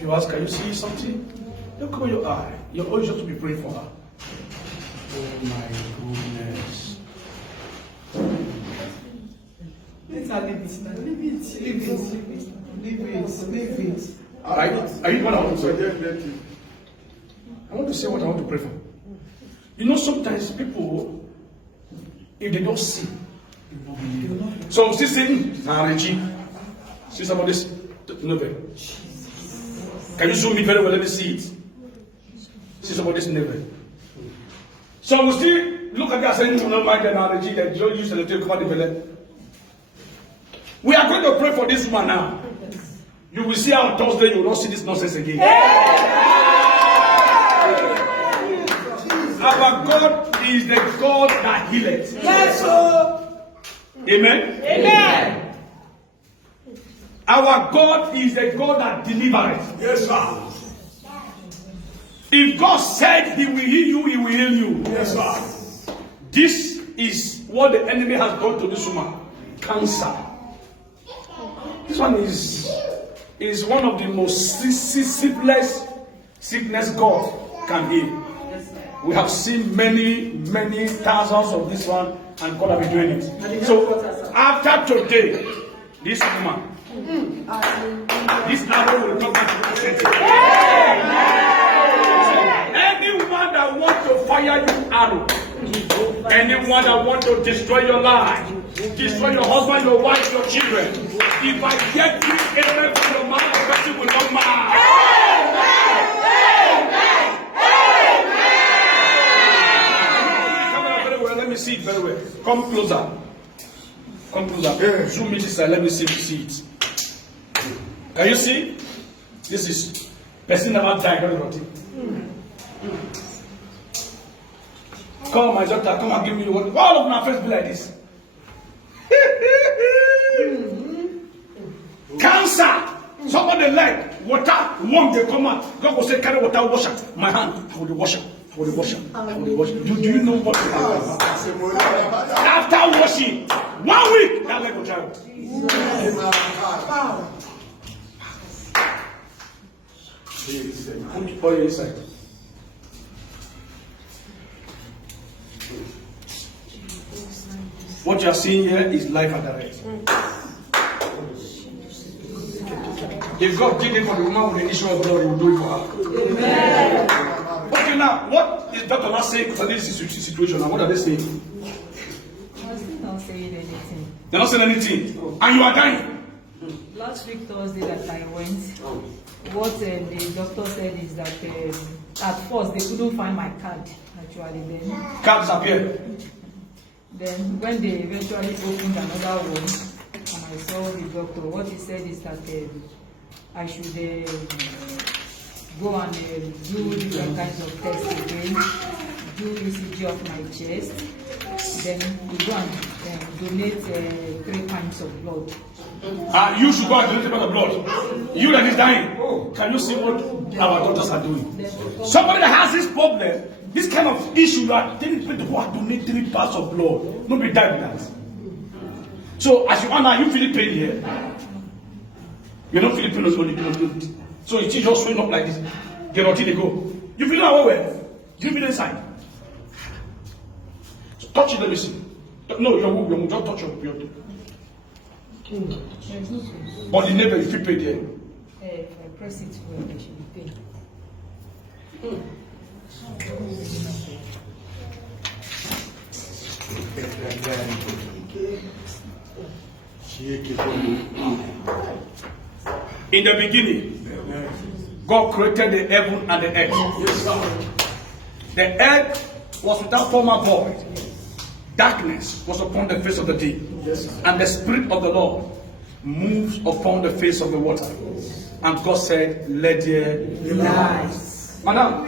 If you ask, can you see something? Don't cover your eye. You're always just to be praying for her. Oh my goodness. Leave it. Alright, are you what I want to say? I want to say what I want to pray for. You know, sometimes people, if they don't see, so still saying, see some of this never. Can you zoom in very well? Let me see it. See some of this never. So we still look at that saying, no mind the analogy that you use to come out the belly. We are going to pray for this woman now. You will see on Thursday, you will not see this nonsense again. Our God is the God that healeth. Yes, sir. Amen. Amen. Our God is the God that delivereth. Yes, sir. If God said He will heal you, He will heal you. Yes, sir. This is what the enemy has done to this woman. Cancer. This one is one of the most simplest sickness God can heal. We have seen many thousands of this one, and God has been doing it. So after today, this woman, this arrow will come back to the center. Anyone that wants to fire you arrow, anyone that wants to destroy your life, destroy your husband, your wife, your children, if I get you amen from your mouth, the person will not mind. Let me see it very well. Come closer. Come closer. Zoom in this side. Let me see it. Can you see? This is person never died. Come, my daughter, come and give me the water. All of my face be like this. Cancer. Somebody like water, warm they come out. God will say, carry water, wash it. My hand, I will wash it. Do you know what? After washing, 1 week, that leg will dry out. Put oil inside. What you are seeing here is life and direct. If God did it for the woman with the issue of blood, He will do it for her. Amen. Okay, now, what is Dr. not saying for this situation? Now, what are they saying? They're still not saying anything. They're not saying anything. And you are dying. Last week, Thursday, that I went, what the doctor said is that at first they couldn't find my card, actually. Then Card disappeared. Then when they eventually opened another one, and I saw the doctor, what he said is that I should go and do different kinds of tests again, do ECG of my chest, then we go and donate 3 pints of blood. You should go and donate a lot of blood. You that is dying. Can you see what our doctors are doing? Somebody that has this problem, this kind of issue, you are telling people to go and donate 3 parts of blood. Nobody die with that. So as you are you feeling pain here? You're not feeling pain only. So it's just swing up like this. Get out, they go. You feel that way? You feel inside. So touch it, let me see. No, your womb, just touch your but the neighbor, you feel pain there. If I press it well, there should be pain. In the beginning, God created the heaven and the earth. The earth was without form and void. Darkness was upon the face of the deep. And the Spirit of the Lord moves upon the face of the water. And God said, let there be light. Madam.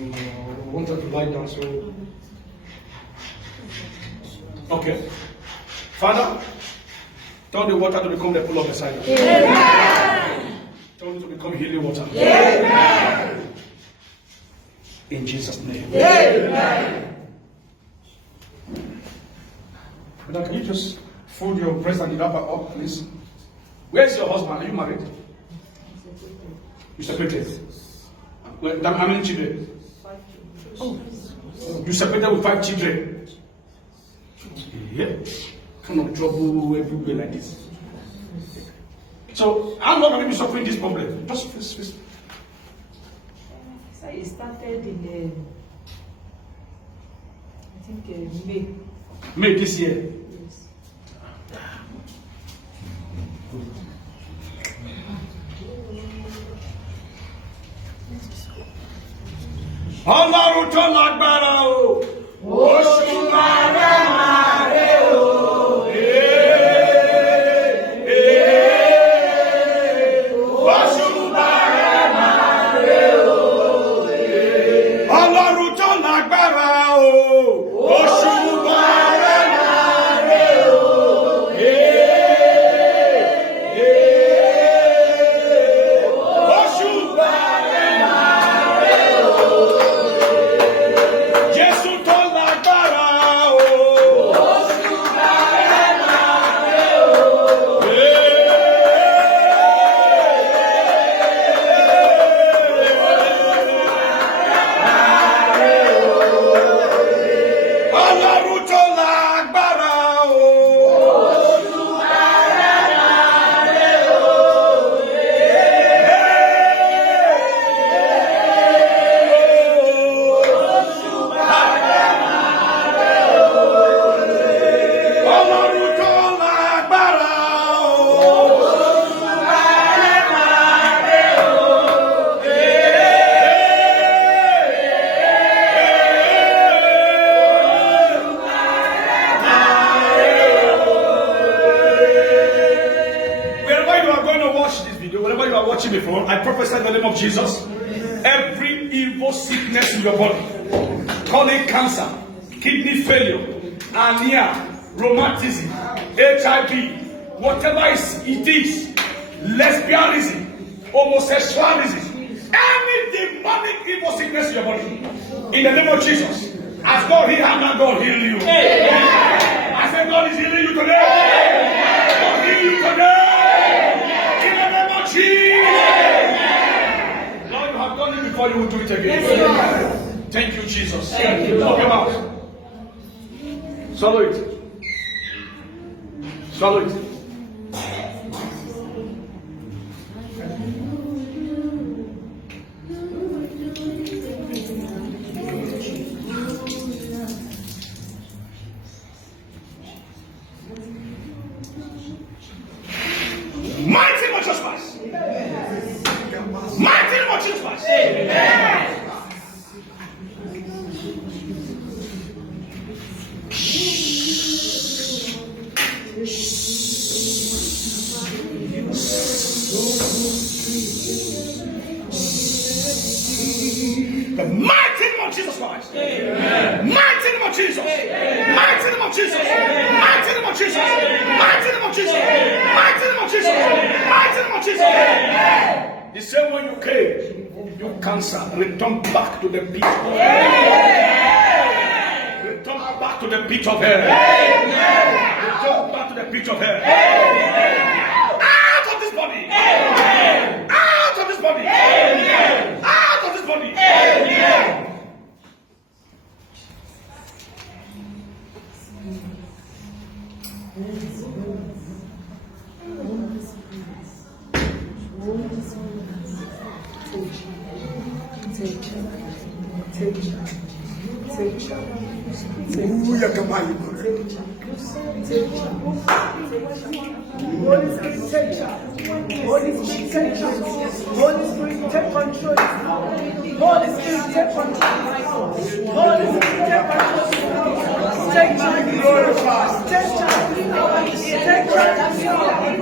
I want her to lie down, so. Okay. Father, turn the water to become the pool of the side. Amen. Turn it to become healing water. Amen. In Jesus' name. Amen. Now, can you just fold your breast and the upper up, please? Where's your husband? Are you married? You separated? Well, how many children? 5 children. Oh, you separated with 5 children? Yeah. Kind of trouble everywhere like this. So, how long have you been suffering this problem? Just face. So it started in, I think, May. May this year. Yes. Ọlọ́run tó lágbára o. Oṣù màrè o. Oṣù màrè o. Ọlọ́run tó lágbára o. Oṣù màrè o. Oṣù Jésù tó lágbára o. Ọlọ́run tó lágbára o. Ọlọ́run tó lágbára o. Wherever you are going to watch this video, wherever you are watching me from, I prophesy in the name of Jesus. Every evil sickness in your body, call it cancer, kidney failure, anemia, rheumatism, HIV, whatever it is, lesbianism, homosexualism, any demonic evil sickness in your body, in the name of Jesus, as God heal, God heal you. I said God is healing you today. God heal you today. In the name of Jesus. Lord, you have done it before, you will do it again. Thank you, Jesus. Thank you, Open Lord. your mouth. Swallow it. Swallow it. Mighty name of Jesus Christ. Mighty name of Jesus Christ. The mighty name of Jesus Christ. Mighty name of Jesus. Mighty name of Jesus. Mighty name of Jesus. Mighty name of Jesus. Mighty name of Jesus. Mighty name of Jesus. The same way you came, you cancer, return back to the pit. Return back to the pit of hell. Return back to the pit of hell. Out of this body. Out of this body. Out of this body. Holy Spirit, take charge. Holy Spirit, take charge. Holy Spirit, take control. Holy Spirit, take control. Holy Spirit, take control. Take charge. Take charge. Take charge.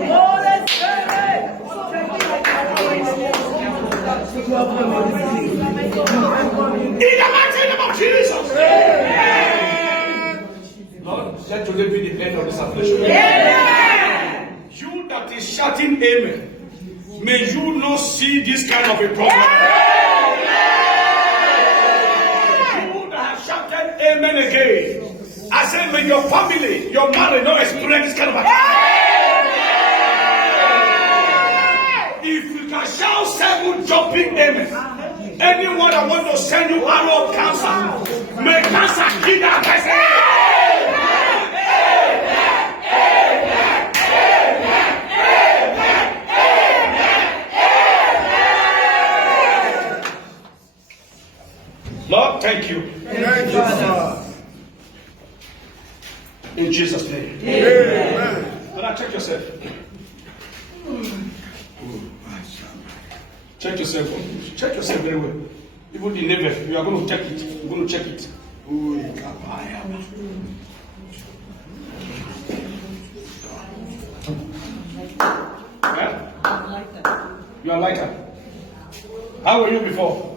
Holy Spirit, In the mighty name of Jesus. Lord, let today be the end of this affliction. You that is shouting amen, may you not see this kind of a problem. amen again. I said, may your family, your marriage, not experience this kind of attack. If you can shout 7 jumping amen, anyone that wants to send you arrow of cancer, may cancer kill that person. Lord, thank you. Thank you, Father. In Jesus' name. Amen. Now check yourself. Check yourself. Check yourself very well. Even the neighbor, you are going to check it. You're going to check it. Yeah? You are lighter. How were you before?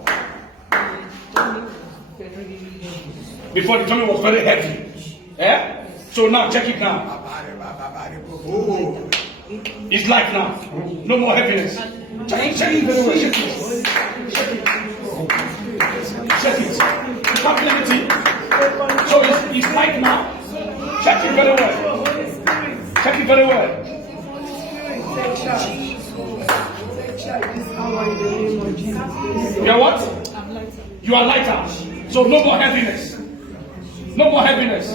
Before the tummy was very heavy. Yeah? So now check it now. It's light now. No more heaviness. Check it very well. Check it. Check it. Capability. So it's light now. Check it very well. Check it very well. You are what? You are lighter. So no more heaviness. No more heaviness.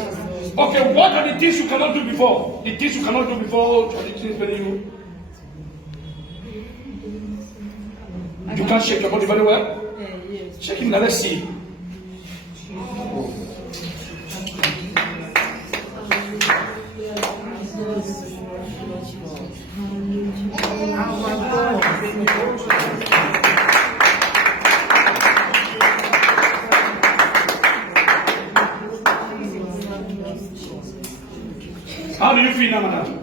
Okay, what are the things you cannot do before? The things you cannot do before, you can't shake your body very well? Yes. Shake it now, let's see. How do you feel now, madam?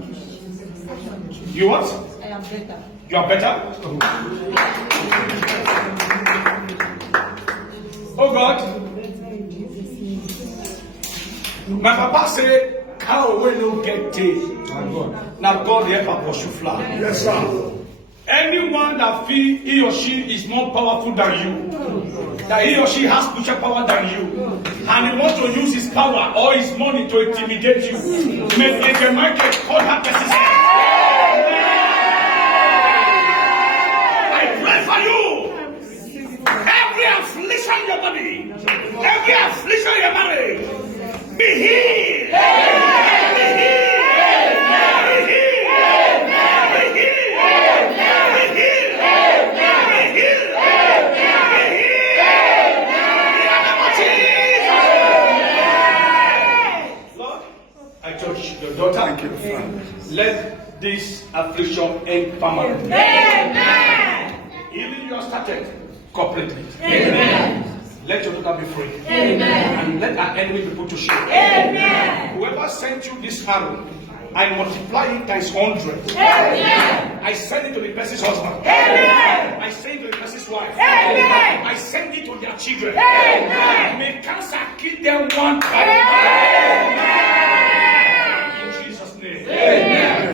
You what? I am better. You are better? Oh God. My papa say, cow will not get tail. Now God help her pursue fly. Yes, sir. Anyone that feel he or she is more powerful than you, that he or she has spiritual power than you, and he wants to use his power or his money to intimidate you, may the market call that person. I pray for you. Every affliction in your body, every affliction in your marriage, be healed. Be healed. Your daughter, thank you. Let this affliction end permanently. Amen. Healing you have started corporately. Amen. Let your daughter be free. Amen. And let our enemy be put to shame. Amen. Whoever sent you this arrow, I multiply it times 100. Amen. I send it to the person's husband. Amen. I send it to the person's wife. Amen. I send it to their children. Amen. May cancer kill them one by one.